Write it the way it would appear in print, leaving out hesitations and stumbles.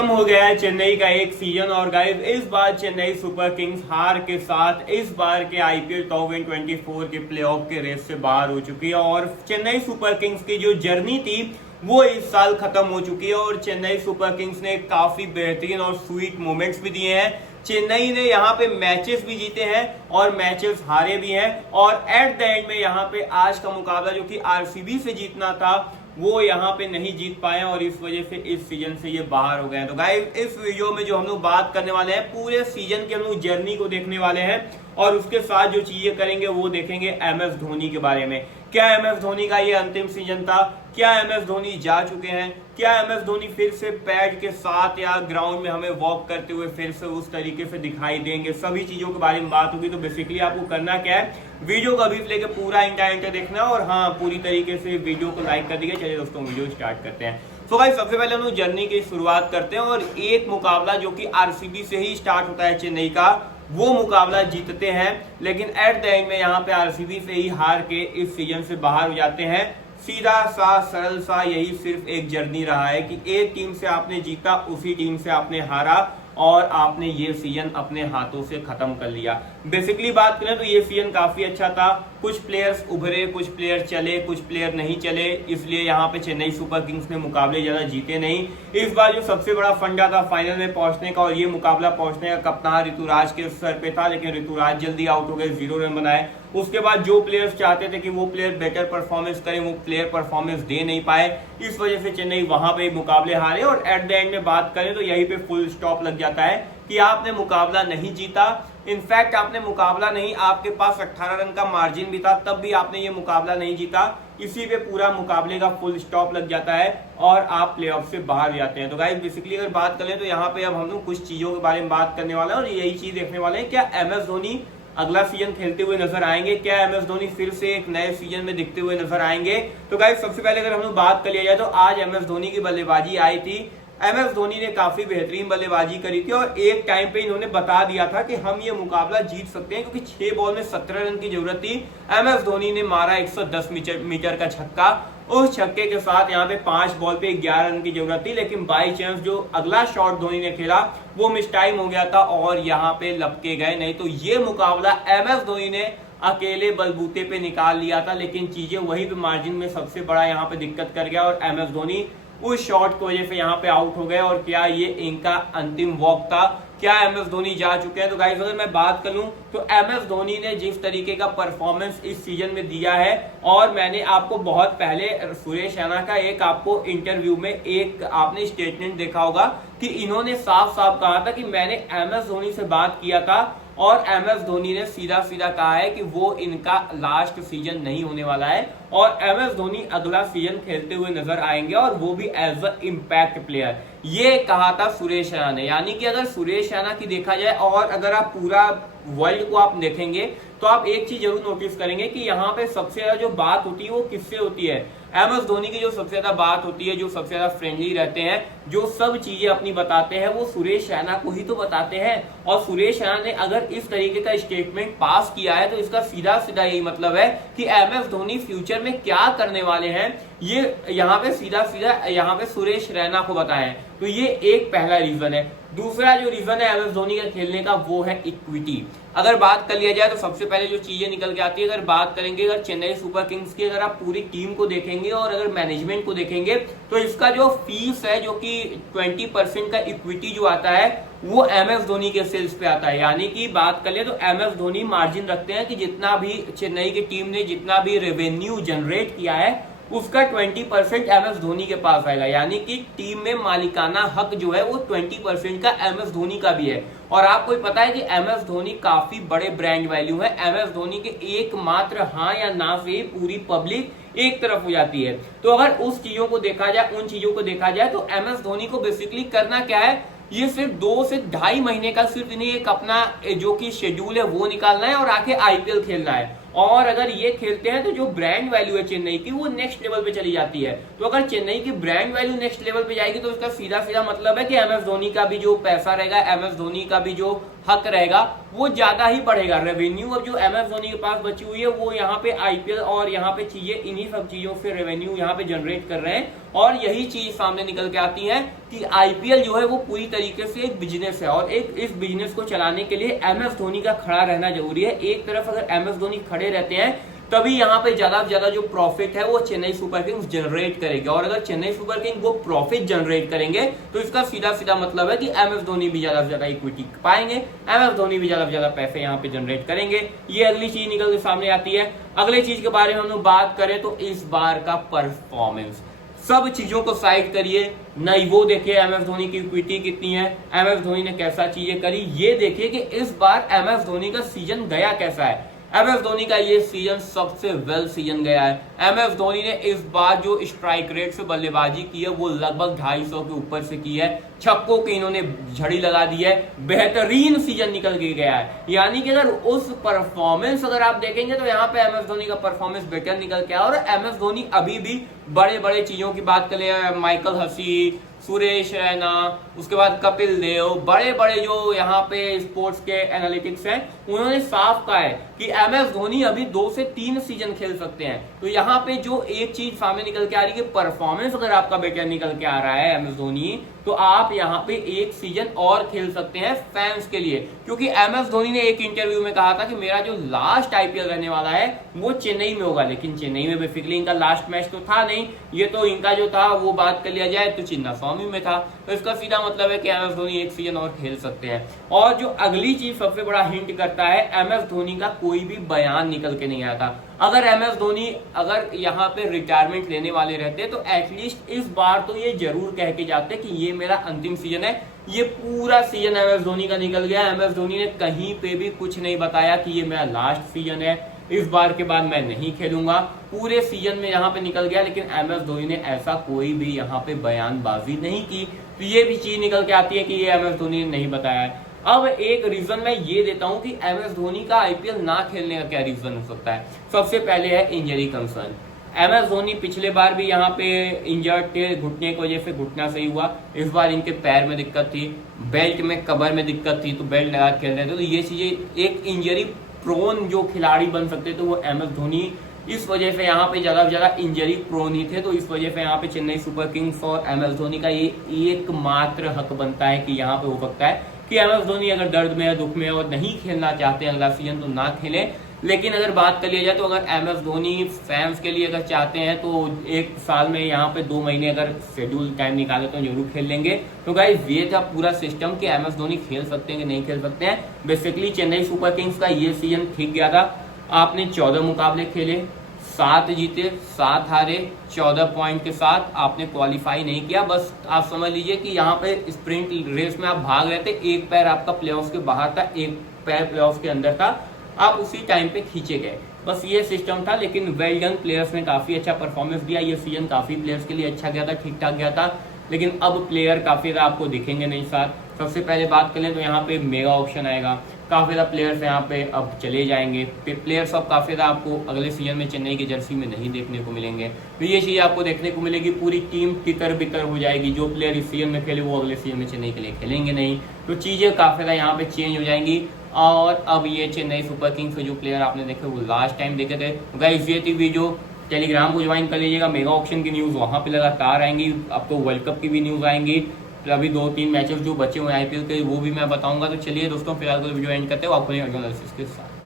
खत्म हो गया है चेन्नई का एक सीजन और गाइस इस बार चेन्नई सुपर किंग्स हार के साथ इस बार के आईपीएल 2024 के प्लेऑफ के रेस से बाहर हो चुकी है और चेन्नई सुपर किंग्स की जो जर्नी थी वो इस साल खत्म हो चुकी है और चेन्नई सुपर किंग्स ने काफी बेहतरीन और स्वीट मोमेंट्स भी दिए हैं। चेन्नई ने यहाँ पे मैचेस भी जीते हैं और मैचेस हारे भी हैं और एट द एंड में यहाँ पे आज का मुकाबला जो कि आरसीबी से जीतना था वो यहाँ पे नहीं जीत पाए और इस वजह से इस सीजन से ये बाहर हो गए हैं। तो गाइस इस वीडियो में जो हम लोग बात करने वाले हैं पूरे सीजन के हम लोग जर्नी को देखने वाले हैं और उसके साथ जो चीजें करेंगे वो देखेंगे एमएस धोनी के बारे में। क्या एमएस धोनी का ये अंतिम सीजन था? क्या एमएस धोनी जा चुके हैं? क्या एमएस धोनी फिर से पैड के साथ या ग्राउंड में हमें वॉक करते हुए फिर से उस तरीके से दिखाई देंगे? सभी चीजों के बारे में बात होगी। तो बेसिकली आपको करना क्या है, वीडियो को अभी लेके पूरा इंटर देखना और हाँ पूरी तरीके से वीडियो को लाइक कर दीजिए। चलिए दोस्तों वीडियो स्टार्ट करते हैं। तो भाई सबसे पहले हम लोग जर्नी की शुरुआत करते हैं और एक मुकाबला जो कि आरसीबी से ही स्टार्ट होता है चेन्नई का, वो मुकाबला जीतते हैं लेकिन एट द एंड में यहाँ पे आरसीबी से ही हार के इस सीजन से बाहर हो जाते हैं। सीधा सा सरल सा यही सिर्फ एक जर्नी रहा है कि एक टीम से आपने जीता, उसी टीम से आपने हारा और आपने ये सीजन अपने हाथों से खत्म कर लिया। बेसिकली बात करें तो ये सीजन काफी अच्छा था। कुछ प्लेयर्स उभरे, कुछ प्लेयर चले, कुछ प्लेयर नहीं चले, इसलिए यहाँ पे चेन्नई सुपर किंग्स ने मुकाबले ज्यादा जीते नहीं। इस बार जो सबसे बड़ा फंडा था फाइनल में पहुंचने का और ये मुकाबला पहुंचने का कप्तान ऋतुराज के सर पे था, लेकिन ऋतुराज जल्दी आउट हो गए, 0 रन बनाए। उसके बाद जो प्लेयर्स चाहते थे कि वो प्लेयर बेटर परफॉर्मेंस करें वो प्लेयर परफॉर्मेंस दे नहीं पाए, इस वजह से चेन्नई वहां पे मुकाबले हारे और एट द एंड में बात करें तो यहीं पे फुल स्टॉप लग जाता है कि आपने मुकाबला नहीं जीता। इनफैक्ट आपने मुकाबला नहीं, आपके पास 18 रन का मार्जिन भी था तब भी आपने ये मुकाबला नहीं जीता। इसी पे पूरा मुकाबले का फुल स्टॉप लग जाता है और आप प्लेऑफ से बाहर जाते हैं। तो गाइस बेसिकली अगर बात करें तो यहाँ पे अब हम लोग कुछ चीजों के बारे में बात करने वाले हैं और यही चीज देखने वाले हैं, क्या एमएस धोनी अगला सीजन खेलते हुए नजर आएंगे? क्या एमएस धोनी फिर से एक नए सीजन में दिखते हुए नजर आएंगे? तो गाइस सबसे पहले अगर हम लोग बात कर लिया जाए तो आज एमएस धोनी की बल्लेबाजी आई थी। एमएस धोनी ने काफी बेहतरीन बल्लेबाजी करी थी और एक टाइम पे इन्होंने बता दिया था कि हम ये मुकाबला जीत सकते हैं क्योंकि 6 बॉल में 17 रन की जरूरत थी। एमएस धोनी ने मारा 110 मीटर का छक्का। उस छक्के के साथ यहाँ पे 5 बॉल पे 11 रन की जरूरत थी, लेकिन बाई चांस जो अगला शॉट धोनी ने खेला वो मिस टाइम हो गया था और यहाँ पे लपके गए, नहीं तो ये मुकाबला एमएस धोनी ने अकेले बलबूते पे निकाल लिया था। लेकिन चीजें वही पे मार्जिन में सबसे बड़ा यहाँ पे दिक्कत कर गया और एमएस धोनी उस शॉट की वजह से यहाँ पे आउट हो गए। और क्या ये इनका अंतिम वॉक था? क्या एमएस धोनी जा चुके हैं? तो गाइस अगर मैं बात करूं तो एमएस धोनी ने जिस तरीके का परफॉर्मेंस इस सीजन में दिया है, और मैंने आपको बहुत पहले सुरेश रैना का एक आपको इंटरव्यू में एक आपने स्टेटमेंट देखा होगा कि इन्होंने साफ साफ कहा था कि मैंने एमएस धोनी से बात किया था और एमएस धोनी ने सीधा सीधा कहा है कि वो इनका लास्ट सीजन नहीं होने वाला है और एमएस धोनी अगला सीजन खेलते हुए नजर आएंगे और वो भी एज अ इम्पैक्ट प्लेयर। ये कहा था सुरेश रैना ने। यानी कि अगर सुरेश रैना की देखा जाए और अगर आप पूरा वर्ल्ड को आप देखेंगे तो आप एक चीज जरूर नोटिस करेंगे कि यहाँ पे सबसे ज्यादा जो बात होती है वो किससे होती है? एमएस धोनी की जो सबसे ज्यादा बात होती है, जो सबसे ज्यादा फ्रेंडली रहते हैं, जो सब चीजें अपनी बताते हैं, वो सुरेश रैना को ही तो बताते हैं। और सुरेश रैना ने अगर इस तरीके का स्टेटमेंट पास किया है तो इसका सीधा सीधा यही मतलब है कि एमएस धोनी फ्यूचर में क्या करने वाले हैं ये यहाँ पे सीधा सीधा यहाँ पे सुरेश रैना को बताएं। तो ये एक पहला रीजन है। दूसरा जो रीजन है एमएस धोनी का खेलने का वो है इक्विटी। अगर बात कर लिया जाए तो सबसे पहले जो चीजें निकल के आती है, अगर बात करेंगे अगर चेन्नई सुपर किंग्स की, अगर आप पूरी टीम को देखेंगे और अगर मैनेजमेंट को देखेंगे तो इसका जो फीस है जो कि 20% का इक्विटी जो आता है वो एमएस धोनी के सेल्स पे आता है। यानी कि बात कर ले तो एमएस धोनी मार्जिन रखते हैं कि जितना भी चेन्नई की टीम ने जितना भी रेवेन्यू जनरेट किया है उसका 20% एमएस धोनी के पास आएगा। यानी कि टीम में मालिकाना हक जो है वो 20% का एमएस धोनी का भी है। और आपको पता है कि एमएस धोनी काफी बड़े ब्रांड वैल्यू है। एमएस धोनी के एकमात्र हाँ या ना से पूरी पब्लिक एक तरफ हो जाती है। तो अगर उस चीजों को देखा जाए, उन चीजों को देखा जाए तो एमएस धोनी को बेसिकली करना क्या है, ये सिर्फ 2 से 2.5 महीने का सिर्फ इन्हें एक अपना जो कि शेड्यूल है वो निकालना है और आके आईपीएल खेलना है। और अगर ये खेलते हैं तो जो ब्रांड वैल्यू है चेन्नई की वो नेक्स्ट लेवल पे चली जाती है। तो अगर चेन्नई की ब्रांड वैल्यू नेक्स्ट लेवल पे जाएगी तो इसका सीधा सीधा मतलब है कि एम एस धोनी का भी जो पैसा रहेगा, एम एस धोनी का भी जो हक रहेगा वो ज्यादा ही बढ़ेगा। रेवेन्यू अब जो एम एस धोनी के पास बची हुई है वो यहाँ पे आईपीएल और यहाँ पे चीजें इन्हीं सब चीजों से रेवेन्यू यहाँ पे जनरेट कर रहे हैं। और यही चीज सामने निकल के आती है कि आईपीएल जो है वो पूरी तरीके से एक बिजनेस है और एक इस बिजनेस को चलाने के लिए एम एस धोनी का खड़ा रहना जरूरी है। एक तरफ अगर एम एस धोनी खड़े रहते हैं तभी यहाँ पे ज्यादा से ज्यादा जो प्रॉफिट है वो चेन्नई सुपर किंग्स जनरेट करेगी। और अगर चेन्नई सुपर किंग वो प्रॉफिट जनरेट करेंगे तो इसका सीधा सीधा मतलब है कि एम एस धोनी भी ज्यादा से ज्यादा इक्विटी पाएंगे, एम एस धोनी भी ज्यादा से ज्यादा पैसे यहाँ पे जनरेट करेंगे। ये अगली चीज निकल के सामने आती है। अगली चीज के बारे में हम लोग बात करें तो इस बार का परफॉर्मेंस, सब चीजों को साइड करिए, नहीं वो देखिए एम एस धोनी की इक्विटी कितनी है, एम एस धोनी ने कैसा चीजें करी, ये देखिए कि इस बार एम एस धोनी का सीजन गया कैसा है। एम एस धोनी का ये सीजन सबसे वेल सीजन गया है। एम एस धोनी ने इस बार जो स्ट्राइक रेट से बल्लेबाजी की है वो लगभग 250 के ऊपर से की है, छक्कों की इन्होंने झड़ी लगा दी है, बेहतरीन सीजन निकल के गया है। यानी कि अगर उस परफॉर्मेंस अगर आप देखेंगे तो यहाँ पे एम एस धोनी का परफॉर्मेंस बेटर निकल के आया। और एम एस धोनी अभी भी बड़े बड़े चीजों की बात करें, माइकल हसी, सुरेश रैना, उसके बाद कपिल देव, बड़े बड़े जो यहाँ पे स्पोर्ट्स के एनालिटिक्स हैं उन्होंने साफ कहा है कि एम एस धोनी अभी 2 से 3 सीजन खेल सकते हैं। तो यहाँ पे जो एक चीज सामने निकल के आ रही है कि परफॉर्मेंस अगर आपका बेटर निकल के आ रहा है एम एस धोनी तो आप यहाँ पे एक सीजन और खेल सकते हैं फैंस के लिए। क्योंकि एम एस धोनी ने एक इंटरव्यू में कहा था कि मेरा जो लास्ट आईपीएल रहने वाला है वो चेन्नई में होगा, लेकिन चेन्नई में बेसिकली इनका लास्ट मैच तो था नहीं, ये तो इनका जो था वो बात कर लिया जाए तो चिन्नास्वामी में था। तो इसका सीधा मतलब है कि एम एस धोनी एक सीजन और खेल सकते हैं। और जो अगली चीज सबसे बड़ा हिंट करता है, एम एस धोनी का कोई भी बयान निकल के नहीं आया था। अगर एम एस धोनी अगर यहाँ पे रिटायरमेंट लेने वाले रहते तो एटलीस्ट इस बार तो ये जरूर कह के जाते कि ये मेरा अंतिम सीजन है। ये पूरा सीजन एम एस धोनी का निकल गया। एम एस धोनी ने कहीं पे भी कुछ नहीं बताया कि ये मेरा लास्ट सीजन है, इस बार के बाद मैं नहीं खेलूंगा, पूरे सीजन में यहाँ पे निकल गया। लेकिन एम एस धोनी ने ऐसा कोई भी यहाँ पे बयानबाजी नहीं की। तो ये भी चीज निकल के आती है कि ये एम एस धोनी ने नहीं बताया है। अब एक रीजन मैं ये देता हूं कि एम एस धोनी का आईपीएल ना खेलने का क्या रीजन हो सकता है। सबसे पहले है injury concern. M S Dhoni पिछले बार भी यहाँ पे इंजर्ड थे, घुटने की वजह से घुटना सही हुआ। इस बार इनके पैर में दिक्कत थी, बेल्ट में कबर में दिक्कत थी, तो बेल्ट लगा खेल रहे थे। तो ये चीजें एक इंजरी प्रोन जो खिलाड़ी बन सकते थे वो एम एस धोनी इस वजह से यहाँ पे ज्यादा से ज्यादा इंजरी प्रोन ही थे। तो इस वजह से यहाँ पे चेन्नई सुपर किंग्स और एम एस धोनी का ये एकमात्र हक बनता है कि यहाँ पे हो सकता है कि एम एस धोनी अगर दर्द में है, दुख में है और नहीं खेलना चाहते हैं अगला सीजन तो ना खेलें। लेकिन अगर बात कर लिया जाए तो अगर एम एस धोनी फैंस के लिए अगर चाहते हैं तो एक साल में यहाँ पे 2 महीने अगर शेड्यूल टाइम निकाले तो जरूर खेल लेंगे। तो गाइस ये था पूरा सिस्टम कि एम एस धोनी खेल सकते हैं कि नहीं खेल सकते हैं। बेसिकली चेन्नई सुपर किंग्स का ये सीजन ठीक गया था। आपने 14 मुकाबले खेले, 7 जीते 7 हारे, 14 पॉइंट के साथ आपने क्वालिफाई नहीं किया। बस आप समझ लीजिए कि यहाँ पे स्प्रिंट रेस में आप भाग रहे थे, एक पैर आपका प्लेऑफ्स के बाहर था, एक पैर प्लेऑफ्स के अंदर था, आप उसी टाइम पे खींचे गए। बस ये सिस्टम था। लेकिन वेल डन, प्लेयर्स ने काफी अच्छा परफॉर्मेंस दिया। ये सीजन काफी प्लेयर्स के लिए अच्छा गया था, ठीक ठाक गया था। लेकिन अब प्लेयर काफी ज्यादा आपको दिखेंगे नहीं साथ। सबसे पहले बात करें तो यहाँ पे मेगा ऑप्शन आएगा, काफी ज्यादा प्लेयर्स यहाँ पे अब चले जाएंगे। प्लेयर्स अब काफी ज्यादा आपको अगले सीजन में चेन्नई की जर्सी में नहीं देखने को मिलेंगे। तो ये चीज आपको देखने को मिलेगी, पूरी टीम तितर बितर हो जाएगी। जो प्लेयर इस सीजन में खेले वो अगले सीजन में चेन्नई के लिए खेलेंगे नहीं। तो चीजें काफी ज्यादा यहाँ पे चेंज हो जाएंगी। और अब ये चेन्नई सुपर किंग्स के जो प्लेयर आपने देखे वो लास्ट टाइम देखे थे। गाइस ये थी वीडियो, टेलीग्राम को ज्वाइन कर लीजिएगा। मेगा ऑप्शन की न्यूज वहां पे लगातार आएंगी। अब तो वर्ल्ड कप की भी न्यूज आएंगी। अभी 2-3 मैचेस जो बचे हुए आईपीएल के वो भी मैं बताऊंगा। तो चलिए दोस्तों फिलहाल वीडियो एंड करते हैं आपको एनालिसिस के साथ।